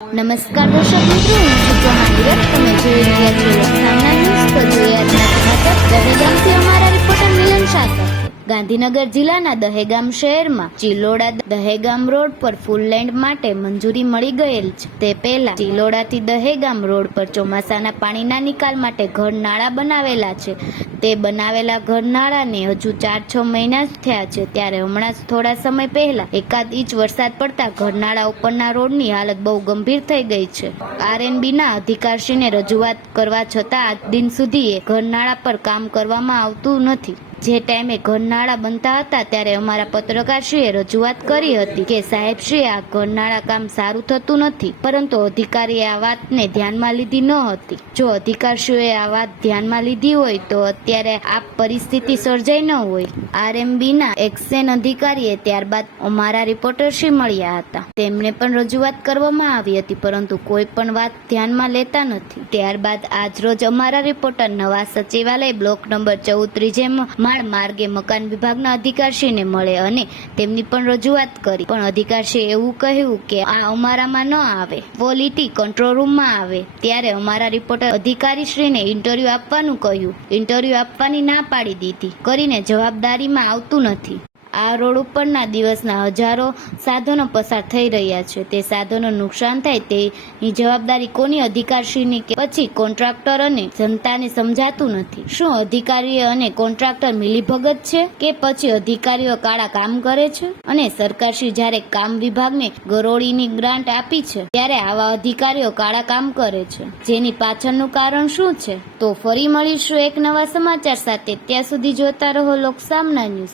નમસ્કાર દર્શક મિત્રો હું છું ચૌહાણ તમે જોઈ રહ્યા છો ગાંધીનગર જિલ્લાના દહેગામ શહેરમાં ચિલોડા દહેગામ રોડ પર ફૂલ લેન્ડ માટે મંજૂરી મળી ગયેલ છે. તે પહેલા ચિલોડાથી દહેગામ રોડ પર ચોમાસાના પાણીના નિકાલ માટે ઘર નાળા બનાવેલા છે. તે બનાવેલા ઘર નાળાને હજુ ચાર છ મહિના જ થયા છે. ત્યારે હમણાં થોડા સમય પહેલા એકાદ ઇંચ વરસાદ પડતા ઘરનાળા ઉપરના રોડની હાલત બહુ ગંભીર થઈ ગઈ છે. આરએનબીના અધિકારશ્રીને રજૂઆત કરવા છતાં આજ દિન સુધી ઘરનાળા પર કામ કરવામાં આવતું નથી. જે ટાઈમે ઘરનાળા બનતા હતા ત્યારે અમારા પત્રકારશ્રીએ રજૂઆત કરી હતી કે સાહેબશ્રી આ ઘરનાળા કામ સારું થતું નથી, પરંતુ અધિકારીએ આ વાતને ધ્યાનમાં લીધી ન હતી. જો અધિકારશ્રીએ આ વાત ધ્યાનમાં લીધી હોય તો અત્યારે આ પરિસ્થિતિ સર્જાઈ ન હોય. આરએમબીના એક્સેન અધિકારીએ ત્યારબાદ અમારા રિપોર્ટરશ્રી મળ્યા હતા. તેમણે પણ રજૂઆત કરવામાં આવી હતી, પરંતુ કોઈ પણ વાત ધ્યાનમાં લેતા નથી. ત્યારબાદ આજરોજ અમારા રિપોર્ટર નવા સચિવાલય બ્લોક નંબર ચૌદ ત્રીજે માળ માર્ગે મકાન વિભાગના અધિકારશ્રીને મળે અને તેમની પણ રજૂઆત કરી. પણ અધિકારશ્રીએ એવું કહ્યું કે આ અમારામાં ન આવે. ક્વોલિટી કંટ્રોલ રૂમમાં આવે. ત્યારે અમારા રિપોર્ટર અધિકારીશ્રીને ઇન્ટરવ્યુ આપવાનું કહ્યું. ઇન્ટરવ્યુ આપવાની ના પાડી દીધી. કરીને જવાબદારીમાં આવતું નથી. આ રોડ ઉપરના દિવસના હજારો સાધનો પસાર થઈ રહ્યા છે. તે સાધનો નુકસાન થાય તેની જવાબદારી કોની અધિકારશ્રીની કે પછી કોન્ટ્રાક્ટર અને જનતાને સમજાતું નથી. શું અધિકારીઓ અને કોન્ટ્રાક્ટર મિલીભગત છે કે પછી અધિકારીઓ કાળા કામ કરે છે? અને સરકારશ્રી જ્યારે કામ વિભાગને ગરોળીની ગ્રાન્ટ આપી છે, ત્યારે આવા અધિકારીઓ કાળા કામ કરે છે. જેની પાછળનું કારણ શું છે? તો ફરી મળીશું એક નવા સમાચાર સાથે. ત્યાં સુધી જોતા રહો લોકસામના ન્યૂઝ.